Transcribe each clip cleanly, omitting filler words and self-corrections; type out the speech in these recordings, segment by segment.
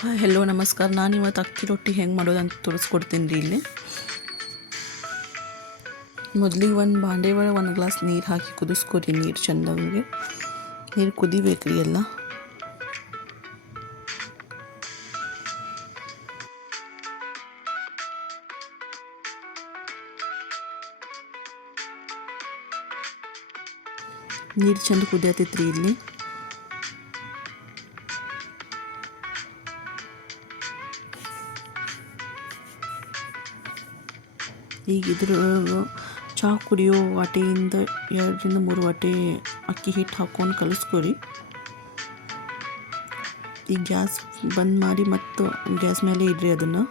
Hi hello ನಮಸ್ಕಾರ. ನಾನು ಇವತ್ತು ಅಕ್ಕಿ ರೊಟ್ಟಿ ಹೆಂಗೆ ಮಾಡೋದು ಅಂತ ತೋರಿಸ್ಕೊಡ್ತೀನಿ ರೀ. ಇಲ್ಲಿ ಮೊದಲಿಗೆ ಒಂದು ಬಾಂಡೆ ಒಳಗೆ ಒಂದು ಗ್ಲಾಸ್ ನೀರು ಹಾಕಿ ಕುದಿಸ್ಕೊರಿ. ನೀರು ಚೆಂದಾಗಿ ನೀರು ಕುದಿಬೇಕು ರೀ. ಎಲ್ಲ ನೀರು ಚೆಂದ ಕುದಿಯತೈತೆ ರೀ. ಇಲ್ಲಿ ಈಗ ಇದ್ರೊಳಗೆ ಚಹಾ ಕುಡಿಯೋ ವಾಟೆಯಿಂದ 2-3 ವಾಟೆ ಅಕ್ಕಿ ಹಿಟ್ಟು ಹಾಕ್ಕೊಂಡು ಕಲಿಸ್ಕೊರಿ. ಈಗ ಗ್ಯಾಸ್ ಬಂದ್ ಮಾಡಿ ಮತ್ತು ಗ್ಯಾಸ್ ಮೇಲೆ ಇಡ್ರಿ ಅದನ್ನು.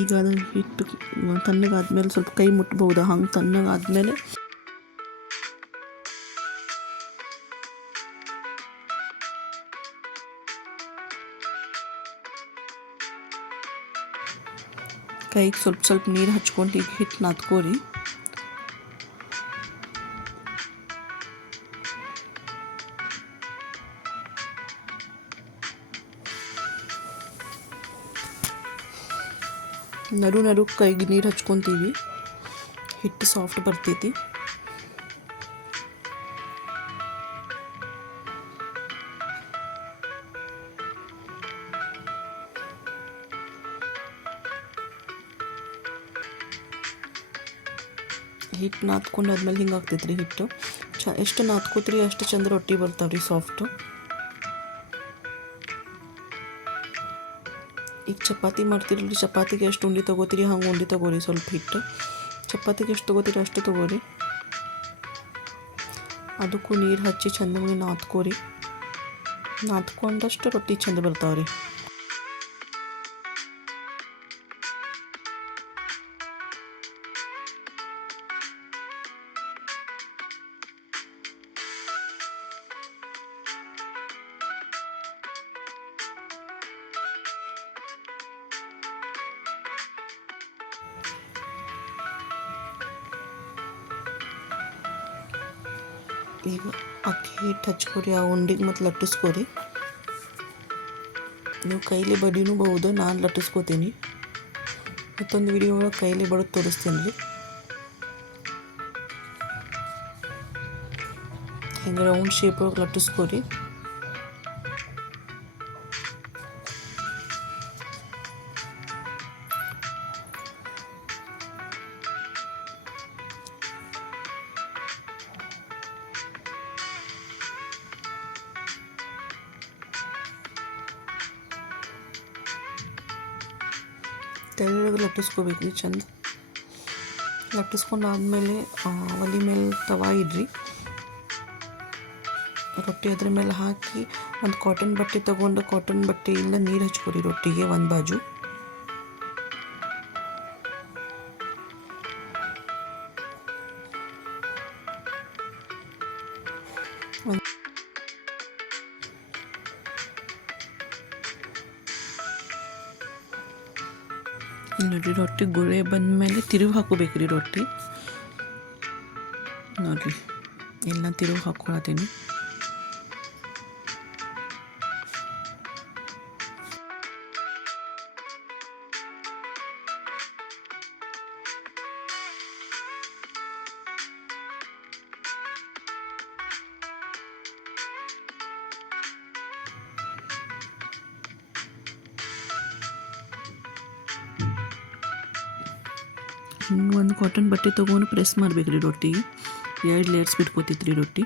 ಈಗ ಅದು ಹಿಟ್ಟು ತಣ್ಣಗಾದ್ಮೇಲೆ ಸ್ವಲ್ಪ ಕೈ ಮುಟ್ಬೋದು. ಹಂಗೆ ತಣ್ಣಗಾದ್ಮೇಲೆ ಕೈಗೆ ಸ್ವಲ್ಪ ನೀರು ಹಚ್ಕೊಂಡು ಈಗ ಹಿಟ್ಟು ನಾದ್ಕೋರಿ. ನಡು ಕೈಗೆ ನೀರು ಹಚ್ಕೊತೀವಿ. ಹಿಟ್ಟು ಸಾಫ್ಟ್ ಬರ್ತೈತಿ. ಹಿಟ್ಟು ನಾದ್ಕೊಂಡು ಆದ್ಮೇಲೆ ಹಿಂಗೆ ಆಗ್ತೈತೆ ರೀ. ಹಿಟ್ಟು ಎಷ್ಟು ನಾದ್ಕೋತೀರಿ ಅಷ್ಟು ಚಂದ ರೊಟ್ಟಿ ಬರ್ತಾವೆ ರೀ, ಸಾಫ್ಟು. ಈಗ ಚಪಾತಿ ಮಾಡ್ತೀರಲ್ರಿ, ಚಪಾತಿಗೆ ಎಷ್ಟು ಉಂಡೆ ತೊಗೋತೀರಿ ಹಂಗೆ ಉಂಡೆ ತೊಗೋರಿ. ಸ್ವಲ್ಪ ಹಿಟ್ಟು ಚಪಾತಿಗೆ ಎಷ್ಟು ತೊಗೋತೀರಿ ಅಷ್ಟು ತೊಗೋರಿ. ಅದಕ್ಕೂ ನೀರು ಹಚ್ಚಿ ಚೆಂದಾಗಿ ನಾದ್ಕೋರಿ. ನಾದ್ಕೊಂಡಷ್ಟು ರೊಟ್ಟಿ ಚೆಂದ ಬರ್ತಾವೆ ರೀ. ಈಗ ಅಕ್ಕಿ ಹಿಟ್ಟು ಹಚ್ಕೊರಿ. ಆ ಉಂಡೆಗೆ ಮತ್ತು ಲಟ್ಟಿಸ್ಕೊರಿ. ನೀವು ಕೈಲಿ ಬಡಿನೂ ಬಹುದು, ನಾನು ಲಟ್ಟಿಸ್ಕೋತೀನಿ. ಮತ್ತೊಂದು ವಿಡಿಯೋ ಒಳಗೆ ಕೈಲಿ ಬಡದು ತೋರಿಸ್ತೀನಿ ರೀ. ಹಿಂಗೆ ರೌಂಡ್ ಶೇಪ್ ಒಳಗೆ ಲಟ್ಟಿಸ್ಕೊರಿ. ತೆಳ್ಳಗೆ ಲಟ್ಟಿಸ್ಕೋಬೇಕು ರೀ. ಚಂದ ಲಟ್ಟಿಸ್ಕೊಂಡು ಆದಮೇಲೆ ಒಲೆ ಮೇಲೆ ತವಾ ಇಡ್ರಿ. ರೊಟ್ಟಿ ಅದ್ರ ಮೇಲೆ ಹಾಕಿ ಒಂದು ಕಾಟನ್ ಬಟ್ಟೆ ತೊಗೊಂಡು ಕಾಟನ್ ಬಟ್ಟೆಯಿಂದ ನೀರು ಹಚ್ಕೊರಿ ರೊಟ್ಟಿಗೆ ಒಂದು ಬಾಜು. ನೋಡಿರಿ, ರೊಟ್ಟಿ ಗುಳೆ ಬಂದಮೇಲೆ ತಿರುವು ಹಾಕೋಬೇಕು ರೀ ರೊಟ್ಟಿ. ನೋಡಿರಿ, ಎಲ್ಲ ತಿರುವು ಹಾಕ್ಕೊಳತ್ತೀನಿ. ಒಂದು ಕಾಟನ್ ಬಟ್ಟೆ ತೊಗೊಂಡು ಪ್ರೆಸ್ ಮಾಡ್ಬೇಕು ರೀ ರೊಟ್ಟಿಗೆ. 2 ಲೇಯರ್ಸ್ ಬಿಟ್ಕೋತೈತೆ ರೀ ರೊಟ್ಟಿ.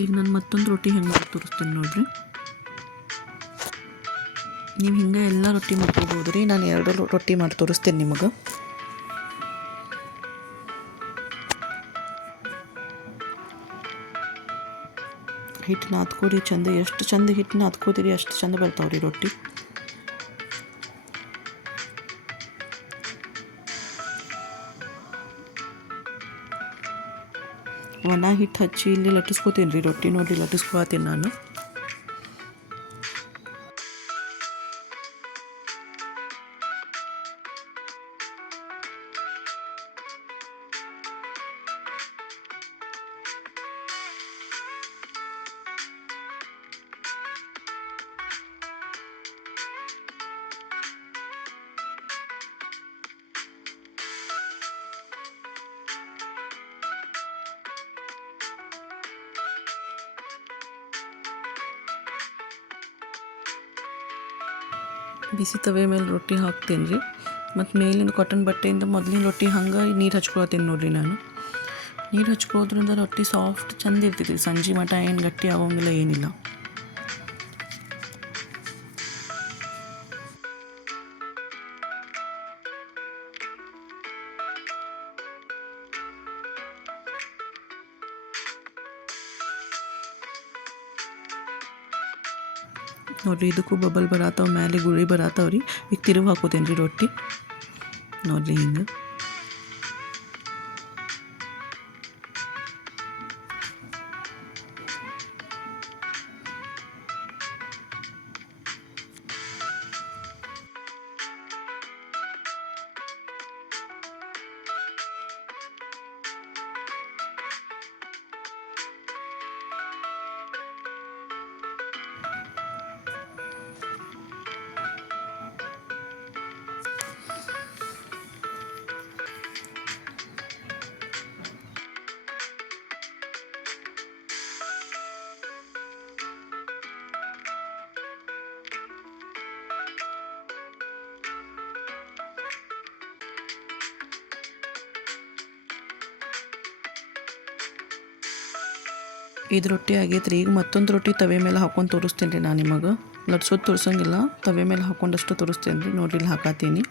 ಈಗ ನಾನು ಮತ್ತೊಂದು ರೊಟ್ಟಿ ಹೆಂಗೆ ತೋರಿಸ್ತೀನಿ ನೋಡಿರಿ. ನೀವು ಹಿಂಗೆ ಎಲ್ಲ ರೊಟ್ಟಿ ಮಾಡ್ಕೋಬೋದು ರೀ. ನಾನು 2 ರೊಟ್ಟಿ ಮಾಡಿ ತೋರಿಸ್ತೀನಿ ನಿಮಗೆ. ಹಿಟ್ಟು ನಾದ್ಕೋರಿ ಚಂದ. ಎಷ್ಟು ಚಂದ ಹಿಟ್ಟು ನಾದ್ಕೋತೀರಿ ಅಷ್ಟು ಚಂದ ಬರ್ತಾವ್ರಿ ರೊಟ್ಟಿ. ಒಣ ಹಿಟ್ಟು ಹಚ್ಚಿ ಇಲ್ಲಿ ಲಟ್ಟಿಸ್ಕೋತೀನಿ ರೀ ರೊಟ್ಟಿ. ನೋಡಿರಿ ಲಟ್ಟಿಸ್ಕೊತೀನಿ ನಾನು. ಬಿಸಿ ತವೆ ಮೇಲೆ ರೊಟ್ಟಿ ಹಾಕ್ತೀನಿ ರೀ. ಮತ್ತು ಮೇಲಿಂದ ಕಾಟನ್ ಬಟ್ಟೆಯಿಂದ ಮೊದಲಿನ ರೊಟ್ಟಿ ಹಂಗೆ ನೀರು ಹಚ್ಕೊಳ್ತೀನಿ ನೋಡಿರಿ ನಾನು. ನೀರು ಹಚ್ಕೊಳ್ಳೋದ್ರಿಂದ ರೊಟ್ಟಿ ಸಾಫ್ಟ್ ಚಂದ ಇರ್ತೈತಿ. ಸಂಜೆ ಮಟ ಏನು ಗಟ್ಟಿ ಆಗೋಂಗಿಲ್ಲ, ಏನಿಲ್ಲ. ನೋಡಿರಿ ಇದಕ್ಕೂ ಬಬಲ್ ಬರತ್ತಾವ, ಮೇಲೆ ಗುಳಿ ಬರತ್ತಾವ್ರಿ. ಈಗ ತಿರುವು ಹಾಕೋತೇನೆ ರೀ ರೊಟ್ಟಿ. ನೋಡಿರಿ ಹಿಂಗೆ ಇದು ರೊಟ್ಟಿ ಆಗೈತೆ ರೀ. ಈಗ ಮತ್ತೊಂದು ರೊಟ್ಟಿ ತವೆ ಮೇಲೆ ಹಾಕೊಂಡು ತೋರಿಸ್ತೀನಿ ರೀ ನಾನು ನಿಮಗೆ. ಲಟ್ಸೋದು ತೋರಿಸಂಗಿಲ್ಲ, ತವೆ ಮೇಲೆ ಹಾಕೊಂಡಷ್ಟು ತೋರಿಸ್ತೇನೆ ರೀ. ನೋಡಿರಿ ಇಲ್ಲಿ ಹಾಕಾತೀನಿ.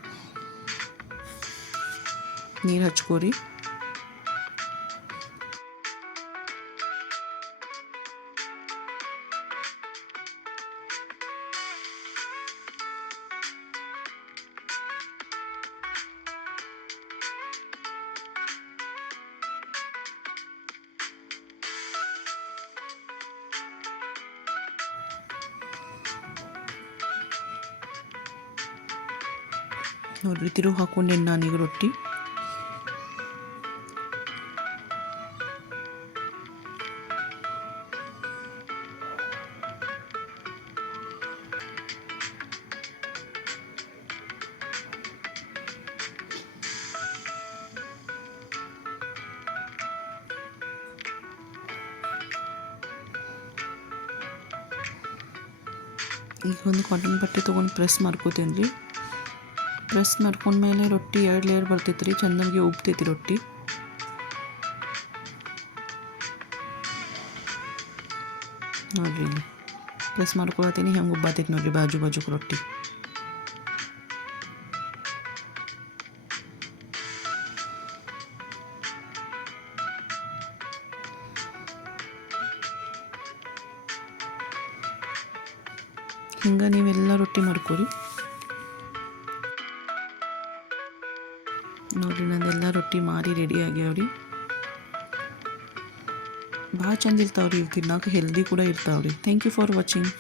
ನೀರು ಹಚ್ಕೋರಿ. ನೋಡಿರಿ ತಿರುವು ಹಾಕೊಂಡೇನು ನಾನೀಗ ರೊಟ್ಟಿ. ಈಗ ಒಂದು ಕಾಟನ್ ಬಟ್ಟೆ ತೊಗೊಂಡು ಪ್ರೆಸ್ ಮಾಡ್ಕೋತೀನಿ ರೀ. ಪ್ರೆಸ್ ಮಾಡ್ಕೊಂಡ್ಮೇಲೆ ರೊಟ್ಟಿ 2 ಲೇಯರ್ ಬರ್ತೈತೆ ರೀ. ಚೆನ್ನಾಗಿ ಉಬ್ತೈತಿ ರೊಟ್ಟಿ. ನೋಡಿರಿ ಇಲ್ಲಿ ಪ್ರೆಸ್ ಮಾಡ್ಕೊಳತ್ತೀನಿ, ಹೆಂಗೆ ಉಬ್ಬಾತೈತಿ ನೋಡಿರಿ ಬಾಜುಗೆ ರೊಟ್ಟಿ. ಹಿಂಗೆ ನೀವೆಲ್ಲ ರೊಟ್ಟಿ ಮಾಡ್ಕೊರಿ. ನೋಡಿರಿ ನಂದೆಲ್ಲ ರೊಟ್ಟಿ ಮಾರಿ ರೆಡಿ ಆಗ್ಯಾವ್ರಿ. ಭಾಳ ಚಂದ ಇರ್ತಾವ್ರಿ. ಇವು ತಿನ್ನೋಕೆ ಹೆಲ್ದಿ ಕೂಡ ಇರ್ತಾವ್ರಿ. Thank you for watching.